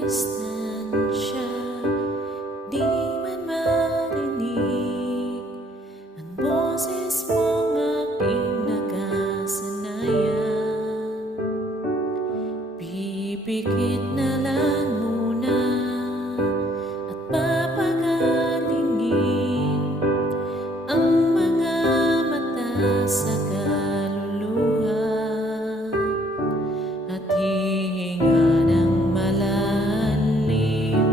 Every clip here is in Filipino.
distansya, di man marinig ang boses mong aking nakasanayan. Pipikit na lang muna at papagalingin ang mga mata sa kaluluwa at hihinga ng malalim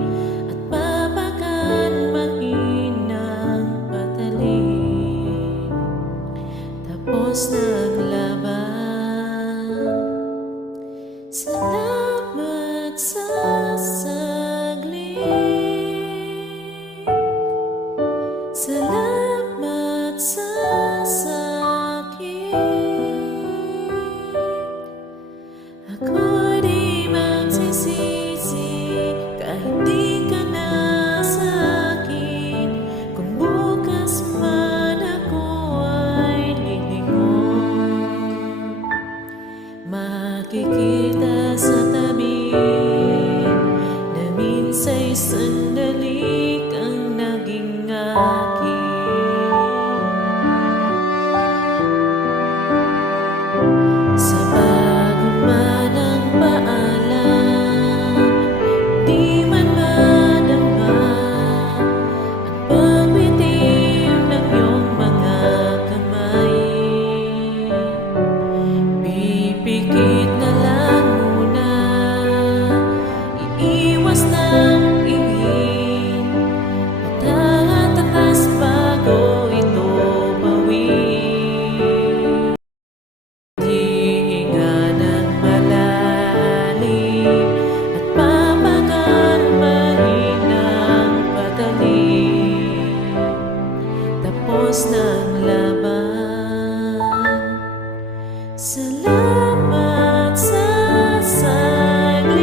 at papakalmahinang patalim. Tapos ng laban, salamat sa saglit, salamat sa sakit. Ako'y di magsisisi kahit di ka na sa akin. Kung bukas man ako ay lilingon, makikita sa tabi na minsa'y sandali kang naging akin. Sa bago man ang paalam, di man madama ang pagbitiw ng iyong mga kamay. Pipikit na lang muna, iiwas ng ingin at tatas bago ito bawin. Hihinga ng malalim at papakalmahinang patalim. Tapos ng laban, salamat sa saglit,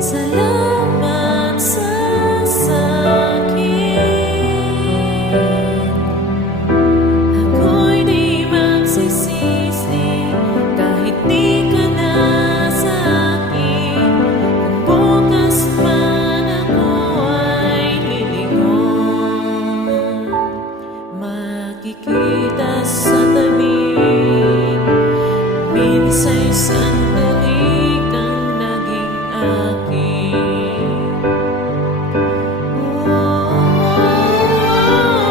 salamat sa sakit. Ako'y di magsisisi kahit di ka na sa akin. Kung bukas man ako ay lilingon, makikita sa tabi minsa'y sandali kang naging akin.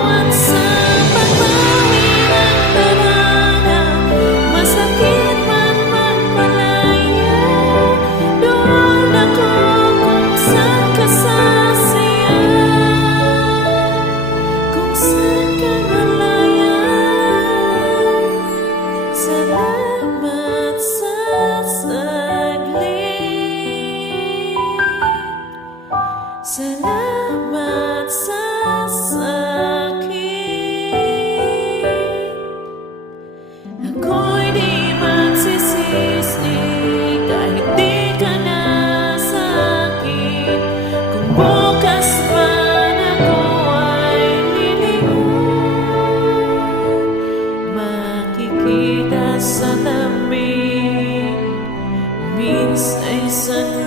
At sa pagbawi ng tadhana, masakit man magpalaya, doon ako kung saan ka sasaya, kung saan ka malaya. Salamat sa saglit, salamat sa sakit. Ako'y di magsisisi kahit di ka na sa akin. Kung bukas man ako ay lilingon, makikita sa tabi minsa'y sandali